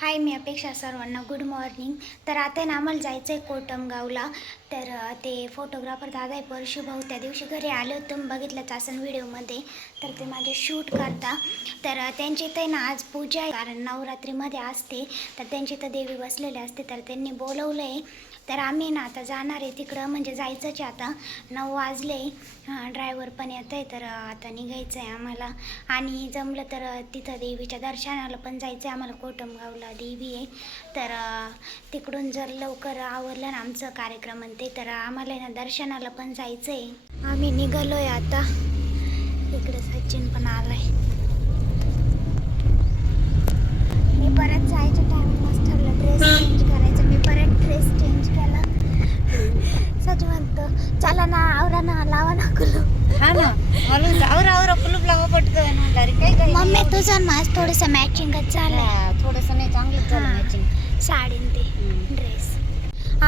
हाय मी अपेक्षा सर्वांना good morning तर आता आहे ना आम्हाला जायचं आहे कोटमगावला. तर ते फोटोग्राफर दादा आहे परशु भाऊ त्या दिवशी घरी आले होते बघितलंच असेल व्हिडिओमध्ये तर ते माझे शूट करता. तर त्यांची इथे ना आज पूजा आहे. कारण नवरात्रीमध्ये असते. तर त्यांची इथं देवी बसलेली असते. तर त्यांनी बोलवलं आहे तर आम्ही ना आता जाणार आहे तिकडं म्हणजे जायचंच आहे आता. नऊ वाजले ड्रायव्हर पण येत आहे तर आता निघायचं आहे आम्हाला. आणि जमलं तर तिथं देवीच्या दर्शनाला पण जायचं आहे आम्हाला. कोटमगावला देवी आहे. तर तिकडून जर लवकर आवरलं ना आमचं कार्यक्रम ते तर आम्हाला ना दर्शनाला पण जायचं आहे आम्ही निघालो आहे आता. इकडे सचिन पण आलाय. मी परत जायच्या टायमिंग ठरलं ड्रेस चेंज करायचं मी परत ड्रेस चेंज केला. सच म्हणतो चला ना आवरा ना लावा ना कुलूप. हा ना मला आवरा आवरा कुलूप लावा पटकन डायरेक्ट काय काय मम्मी तुझं माझ थोडंसं मॅचिंगच झालंय. थोडस नाही चांगलं झालं हा. मॅचिंग साडी न ते ड्रेस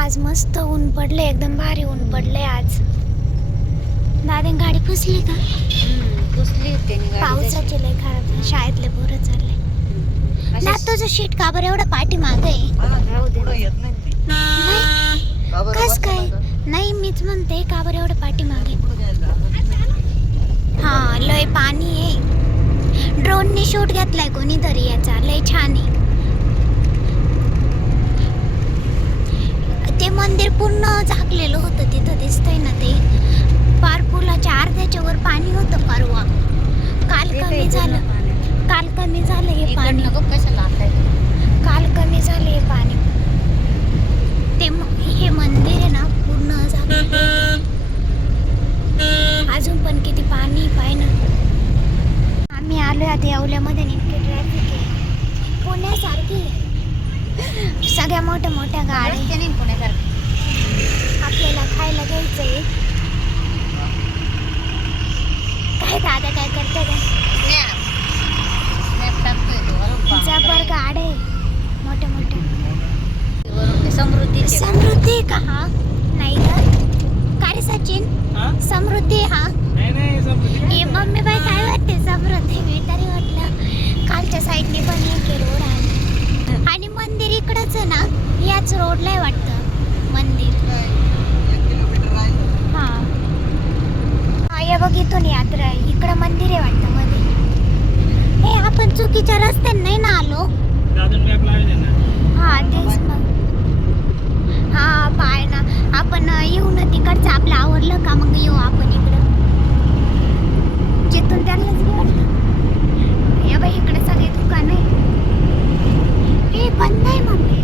आज मस्त ऊन पडले एकदम भारी ऊन पडले आज. दादे गाडी फसली का? पुसली होती त्यांनी गाडी पावसाचे लय खराब शाळेतले पोरं चालले. ना तुझं शीट का बरं एवढं पाठी कस काय? नाही मीच म्हणते का बरं एवढं पाठी मागे? हा लय पाणी आहे. ड्रोनने शूट घेतलाय कोणीतरी याचा. लय छान आहे. ते मंदिर पूर्ण झाकलेलं होतं तिथं दिसतंय ना ते. पार पुलाच्या अर्ध्याच्या वर पाणी होतं परवा. काल कमी झालं. काल कमी झालं हे पाणी. कशाला काल कमी झालं पाणी. ते हे मंदिर आहे ना पूर्ण आहे. अजून पण किती पाणी पाय ना. आम्ही आलो आता येवल्यामध्ये नेमके ट्रॅफिक आहे. पुण्यासारखी. सगळ्या मोठ्या मोठ्या गाड्या नाही पुण्यासारखे आपल्याला खायला घ्यायचं आहे. काय दादा काय करते काय स्नॅप स्नॅप टाकतोय तो. अरे बापरे. जबर गाड्या आहे. ते समृद्धीचे का? समृद्धी का? हा नाही का काय रे सचिन समृद्धी हा। हे मम्मी बाई काय वाटते? समृद्धी मी तरी म्हटलं कालच्या साईडने पण एक रोड आहे. आणि मंदिर इकडंच आहे ना याच रोडला आहे वाटतं. मंदिर. हा. हा या बघ इथून यात्रा आहे. इकडं मंदिर आहे वाटतं मध्ये. हे आपण चुकीच्या रस्त्याने नाही ना आलो? हा तेच मग हा पाय ना. आपण येऊ ना तिकडचं आपलं आवरलं का? मग येऊ आपण इकडं. जिथून त्यांनाच घेऊन या बाई इकडे सगळे दुकान आहे. हे बंद आहे मम्मी.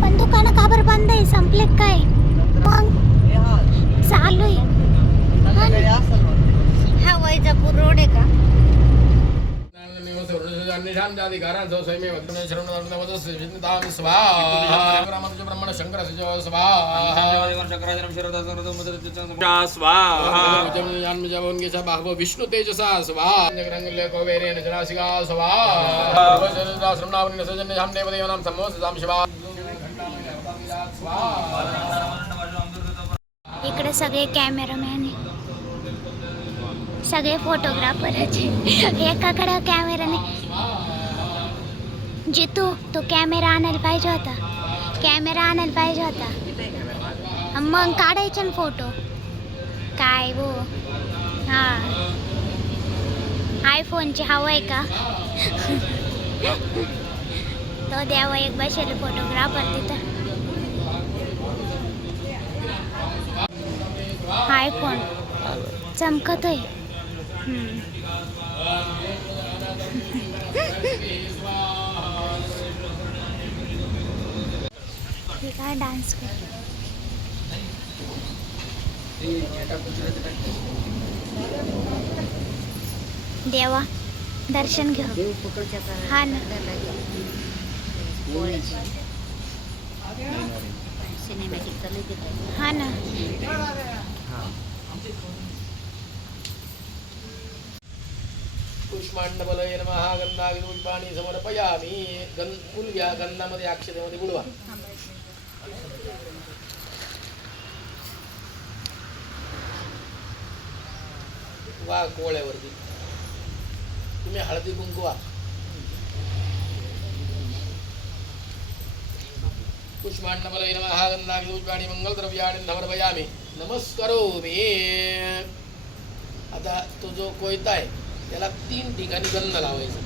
पण दुकानं का बरं बंद आहे? संपले काय? मग चालू आहे हा ना. हा वैजापूर रोड आहे का ब्रह्मण शंकर स्वाहा। स्वाहा विष्णु तेजसा स्वाहा। कुबेरेण जनासिका स्वाहा। श्रमणावनी सजन्य हम देवदेवनां समोसां शिवा इकडे सगळे कॅमेरामॅन आहे. सगळे फोटोग्राफर एकाकडे कॅमेरा नाही जितू तो कॅमेरा आणायला पाहिजे होता. कॅमेरा आणायला पाहिजे होता. मग काढायचे ना फोटो काय वो? हा. आयफोनची हवं आहे का? तो द्यावा एक बसेल फोटोग्राफर तिथं. आयफोन चमकत आहे काय डान्स कर? देवा दर्शन घेऊ. हा ना. हा ना. पुष्मांडबलय नमः गंधाविध पुष्पाणि समर्पयामि. गं घ्या गंधामध्ये अक्षतेमध्ये बुडवा. वा कोळ्यावरती तुम्ही हळदी कुंकू वा. पुष्पांडमलय नमः गंधाग्नि पुष्पाणि मंगलद्रव्याणि समर्पयामि नमस्करोमि आता तो जो कोयता आहे त्याला तीन ठिकाणी गंध लावायचा.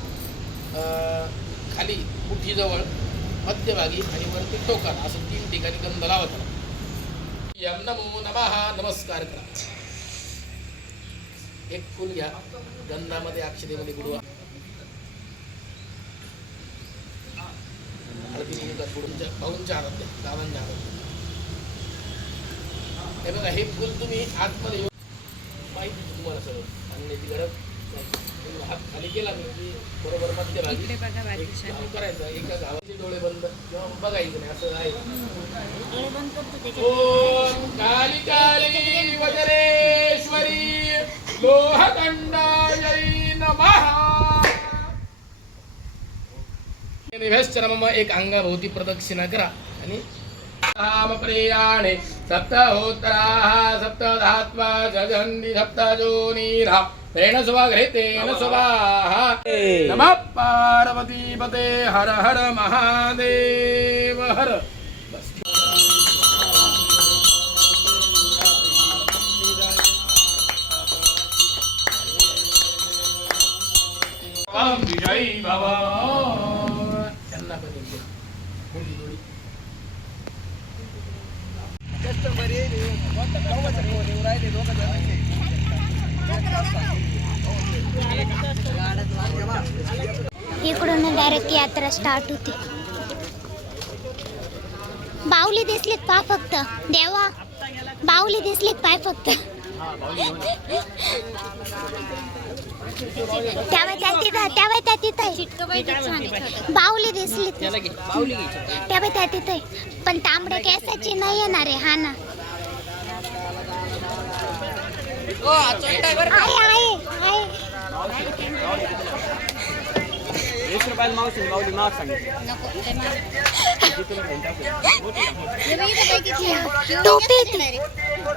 अं, खाली मुठीजवळ मध्यभागी आणि वरती टोकाला असं तीन ठिकाणी गंध लावत राहा. यम नमो नमहा नमस्कार करा एक फुल घ्या गंधामध्ये अक्षतेमध्ये बुडवा हळदी भाऊंच्या हातात द्या गावांच्या हातात द्या. हे बघा हे फुल तुम्ही आतमध्ये येऊन माहिती तुम्हाला सगळं आणण्याची गरज इकडे बघा एक बाजूच्या. काम करायचं एका गावाचे डोळे बंद. किंवा बघायचं नाही असं आहे. डोळे बंद करतो त्याच्यात. ओम काली काली वजरेश्वरी लोहदंडायै नमः. निभश्चर मम एक अंगाभोवती प्रदक्षिणा करा. आणि प्रियाणे सप्तहोत्राः सप्तधात्वा जगन्नि सप्तजोनीरा तेन स्वघृतेन स्वाहा नमः पार्वतीपते हर हर महादेव हर विजयी बाबा त्यांना पण एक दे. मुली जोडी. इकडून डायरेक्ट यात्रा स्टार्ट होते. बाहुली दिसलीत पा फक्त. देवा बाहुली दिसलीत पाय फक्त. त्यावे त्या तिथं त्यावे त्या तिथं बाहुली दिसली त्यावे त्या तिथे पण तांबडे केसाची नाही येणार आहे हा ना आहे आहे आहे वीस रुपयाला मावशी माऊली सांगितलं.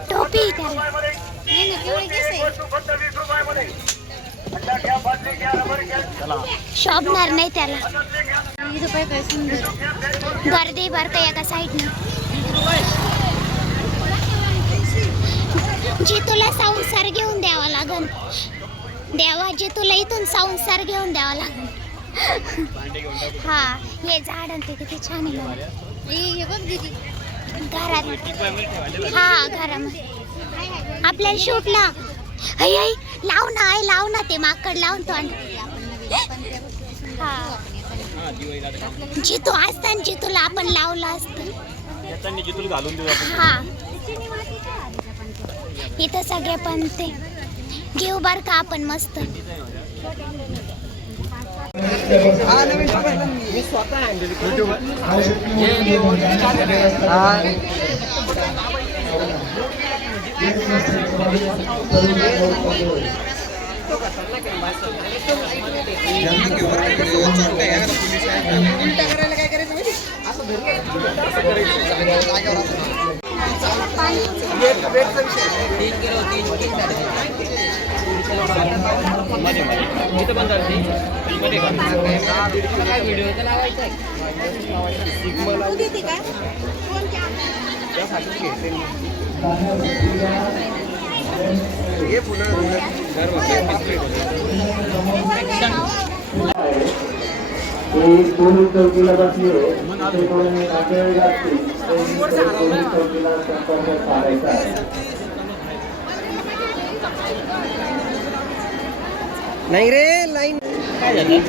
टोपी. शोभणार नाही त्याला. वीस रुपये गर्दी बर का एका साईडनं जी तुला संसार घेऊन द्यावा लागन. देवा जी तुला इथून संसार घेऊन द्यावा लागन. हा हे झाड ते किती छान आहे ना. बघ दीदी. घरात हा घरामध्ये. आपल्याला शूटला हय हय लाव ना आई लाव ना ते माकड लावून तो हा. जितू असताना जितूला आपण लावलं असतं. याचा जिथून घालून देऊ आपण. हा. इथं सगळे पण ते घेऊ बर का आपण मस्त. मध्ये मध्ये इथं बंद झाली मध्ये काय व्हिडिओ हे फुलं एक पोलीस चौकीला बसले ते कोणी नातेवाईक असतील त्यांनी पोलीस चौकीला संपर्क साधायचा नाही रे लाईन. काय झालं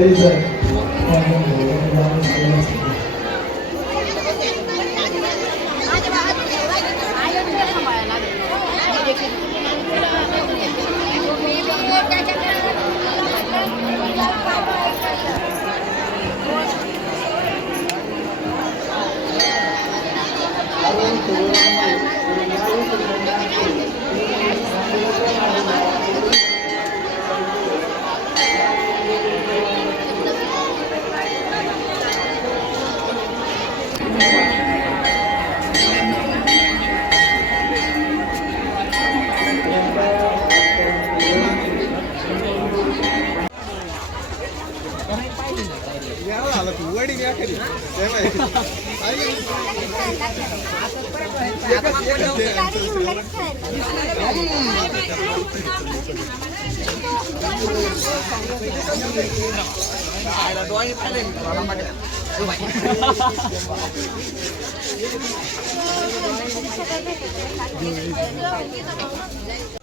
తెలియజేశారు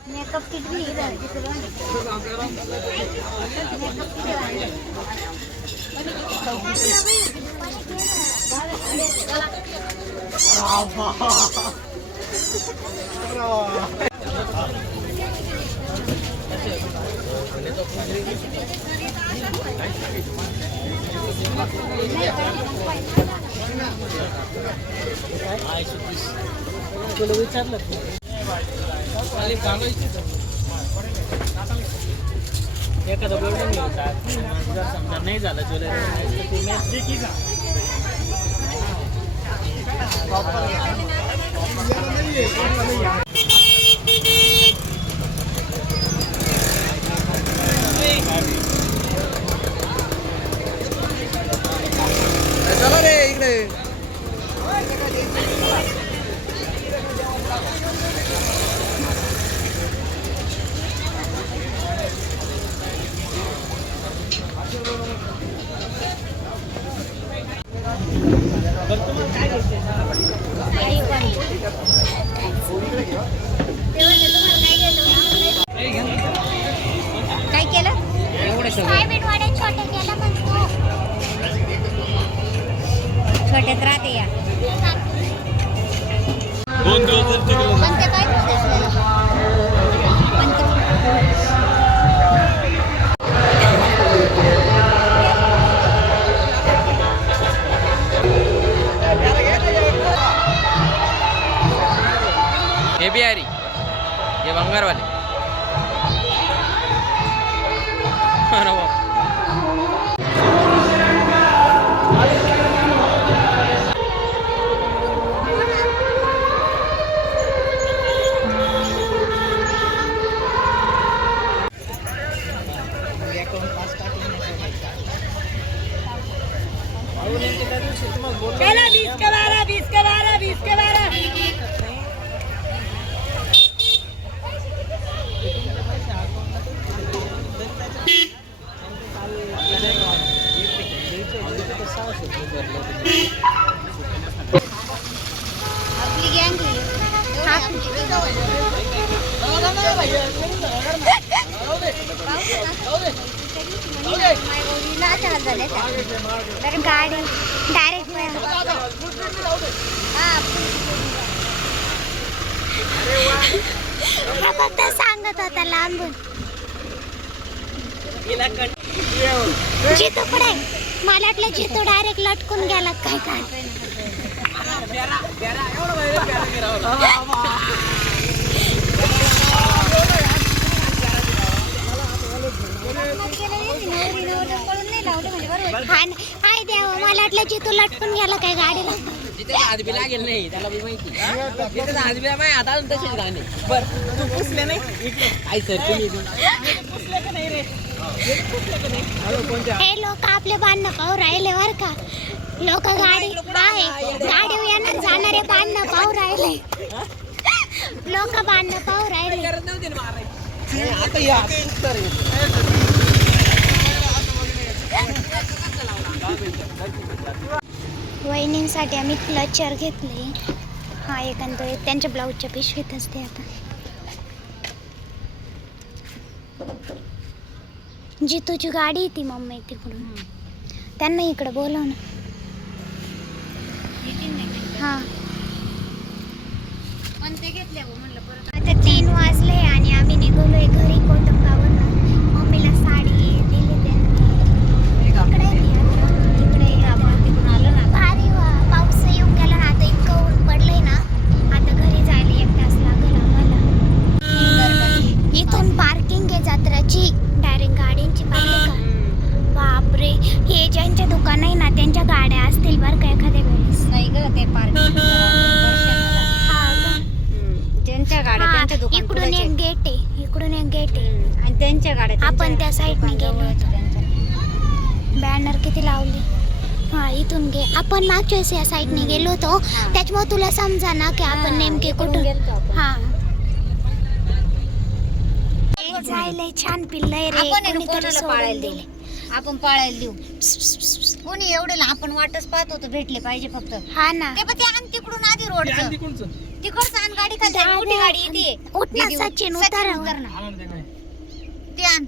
मेकअप किट भी इधर एखादं बोलून घेतात जर समजा नाही झालं ज्वेलरी काय हे बिहारी हे बंगारवाले अरे जितू पुढे मला वाटलं जितू डायरेक्ट लटकून गेला. काय काय? हा हाय देवा मला वाटलं जितू लटकून गेला काय गाडीला? तिथे हात बी लागेल नाही त्याला बी माहिती. तिथे हात बी माहिती आता तशीच गाणे. बर तू पुसले नाही? काय सर तुम्ही. हे लोक आपले बांधणं पाहू राहिले बर का. लोक गाडी आहे गाडी येणार जाणारे बांधणं पाहू राहिले. लोक बांधणं पाहू राहिले. वहिनींसाठी आम्ही क्लचर घेतले. हा एखादं त्यांच्या ब्लाऊजच्या पिशवीत असते आता. जितूची गाडी आहे ती मम्मी तिकडून. त्यांना इकडं बोलव ना. हां पण ते घेतले हो म्हणलं परत आता तीन वाजले आणि आम्ही निघालोय घरी कोटमगावरून मम्मीला साडी दिली त्यांनी इकडे ती आता. इकडे आपण तिकडून आलो ना भारी वा- पाऊस येऊन गेला ना आता इतकं ऊन पडलंय ना आता घरी जायला एक तास लागेल आम्हाला इथून पार्किंग आहे जत्राची डायरेक्ट गाड्यांची पाहिजे का बापरे हे ज्यांच्या दुकान आहे ना त्यांच्या गाड्या असतील बरं का एखाद्या वेळेस नाही ग ते पार्किंग हा का? त्यांच्या गाड्या हा, त्यांच्या दुकान इकडून पुढेच एक आहे. गेट आहे इकडून एक गेट आहे हम्म. आणि त्यांच्या गाड्या आपण त्यांच्या त्या साईडने दुकान गेलो जवळच होतो. त्यांच्या. बॅनर किती लावले हा इथून घे आपण मागच्या वेळेस या साईडने गेलो होतो. त्याच्यामुळे तुला समजा ना की आपण नेमके कुठून हा. जायला छान पिल्लय रे. आपण सोडून पाळायला दिले. आपण पाळायला देऊ. कोणी एवढे आपण वाटच पाहत होतो भेटले पाहिजे फक्त. हा ना. ते पण ते आण तिकडून आधी कोणचं तिकडचं आण गाडी खाली. मोठी गाडी येते. उठ ना, सचिन, उतारा. ते आण.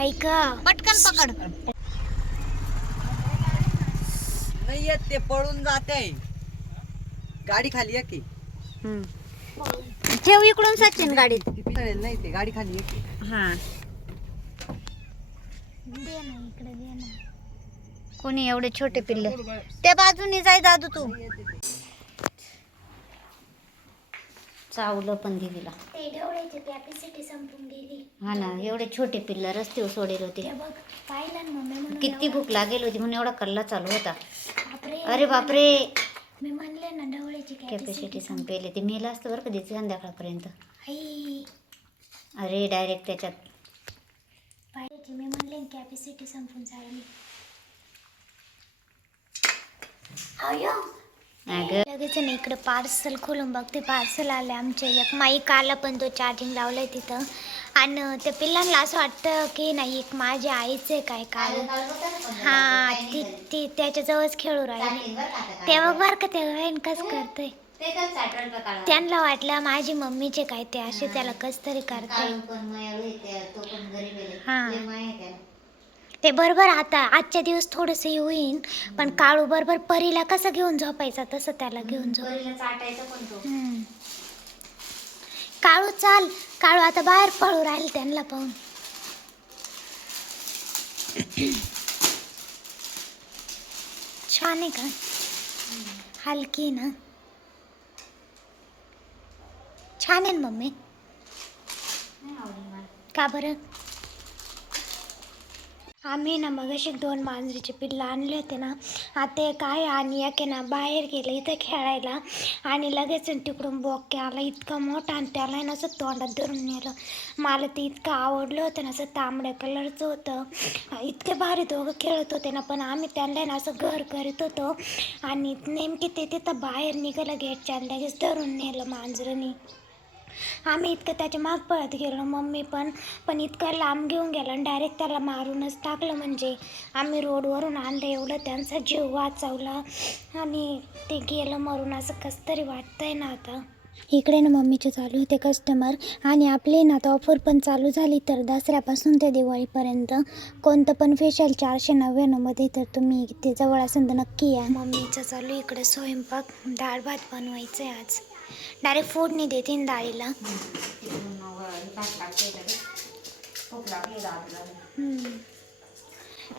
ऐक. पटकन पकड. नाही येत ते पळून जाते. गाडी खाली आहे की? ठेव इकडून सचिन गाडीत. नाही ते गाडी खाली आहे की? हा. दे ना इकडे दे ना. कोणी एवढे छोटे पिल्ल. त्या बाजूने जाय दादू तू. चावलं पण दिदीला. ते डोळ्याची कॅपॅसिटी संपून गेली. हा ना एवढे छोटे पिल्ल रस्त्यावर सोडेल होते. ते बघ पाहिलं ना मम्मी म्हणून किती भूक लागेल होती म्हणून एवढा कल्ला चालू होता. अरे बापरे. मी म्हणले ना डोळ्याची कॅपॅसिटी संपेल ते. मेलं असतं बरं कधी संध्याकाळपर्यंत. अरे डायरेक्ट त्याच्यात. पाहिजे मी म्हणले कॅपॅसिटी संपून अगं लगेच ना इकडे पार्सल खोलून बघते. पार्सल आले आमचे एक माईक आला पण तो चार्जिंग लावलाय तिथं. आणि त्या पिल्लांना असं वाटतं की नाही एक माझ्या आईचं आहे काय काय हा ती ती त्याच्याजवळच खेळू राहिली. तेव्हा बरं का तेव्हा कस करतोय? त्यांना वाटलं माझी मम्मीचे काय ते असे त्याला कस तरी करते हा. ते बरोबर आता आजच्या दिवस थोडंसं हे होईन पण काळू बरोबर परीला कसं घेऊन झोपायचा? तसं त्याला घेऊन झोप. हम्म. काळू चाल. काळू आता बाहेर पळू राहील त्यांना पाहून. छान आहे का? हलकी आहे ना? छान आहे ना मम्मी? का बरं? आम्ही ना मगाशी दोन मांजरीचे पिल्लं आणले होते ना. आता एक आहे आणि एक आहे ना बाहेर गेले इथं खेळायला. आणि लगेच तिकडून बोके आला इतका मोठा आणि त्याला ना असं तोंडात धरून नेलं. मला ते इतकं आवडलं होतं ना असं तांबड्या कलरचं होतं. इतके भारी दोघं खेळत होते ना पण आम्ही त्यांना ना असं घर करीत होतो. आणि नेमके ते तिथं बाहेर निघालं गेटच्या आणि लगेच धरून नेलं मांजरनी. आम्ही इतकं त्याच्या माग पळत गेलो मम्मी पण पण इतकं लांब घेऊन गेलो आणि डायरेक्ट त्याला मारूनच टाकलं म्हणजे आम्ही रोडवरून आणलं एवढं त्यांचा जीव वाचवला आणि ते गेलं मरून. असं कसं तरी वाटतंय ना आता. इकडे ना मम्मीचे चालू होते कस्टमर आणि आपले ना आता ऑफर पण चालू झाली तर दसऱ्यापासून ते दिवाळीपर्यंत. कोणतं पण फेशियल चारशे नव्याण्णवमध्ये तर तुम्ही ते जवळ असेल तर नक्की या. मम्मीचं चालू इकडे स्वयंपाक डाळ भात बनवायचं आहे आज. डायरेक्ट फोडणी देते ना डाळीला.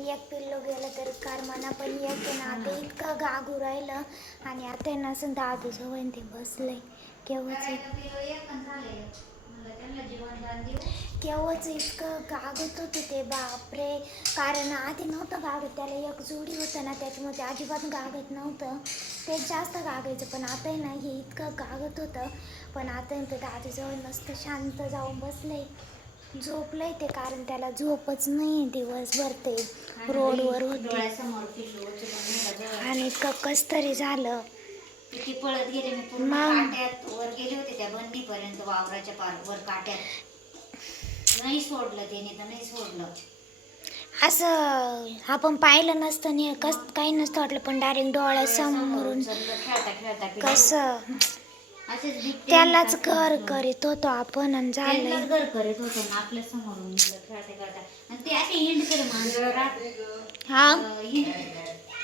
एक पिल्लो गेलं तर कार म्हणा पण एक ना आता इतकं गागू राहिलं आणि आता ना असं दादू जवळ ते बसलंय. केव्हाच? केव्हाच इतकं गागत होते ते बापरे. कारण आधी नव्हतं गागत त्याला एक जोडी होतं ना त्याच्यामुळे ते अजिबात गागत नव्हतं. ते जास्त गागायचं पण आता आहे ना हे इतकं गागत होतं. पण आता ते दादूजवळ मस्त शांत जाऊन बसलंय झोपलंय ते कारण त्याला झोपच नाही दिवसभर ते. रोडवर होते. आणि इतकं कस तरी झालं. किती पळत गेले मी पूर्ण? काट्यात. वर गेले होते त्या बंदीपर्यंत वावराच्या पार वर काट्यात. नाही सोडलं त्याने तर नाही सोडलं. असं आपण पाहिलं नसतं नाही कस काही नसतं वाटलं पण डायरेक्ट डोळ्यासमोरून खेळता. कसं? असेच बिबटे त्यालाच. घर करीत होतो आपण आणि त्यांनाच घर करत होतो ना आपल्या समोरून मुलं खेळता खेळता. आणि ते असे हिंडकरे मांजर राहत हा? हिंड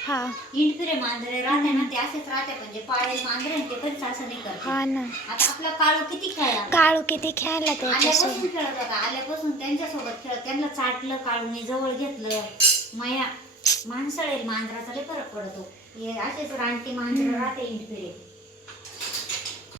हा. हिंडकरे मांजरे राहते ना ते असेच राहते म्हणजे पाळेल मांजरे आणि ते नाही करते. हा ना. आता आपला काळू किती खेळला काळू किती खेळला त्याच्यासोबत? आल्यापासून खेळत होता आल्यापासून त्यांच्यासोबत खेळत त्यांना चाटलं काळूने जवळ घेतलं. माया माणसाळेल मांजराचा लय फरक पडतो. हे असेच रानटी मांजर राहते इंटपिरे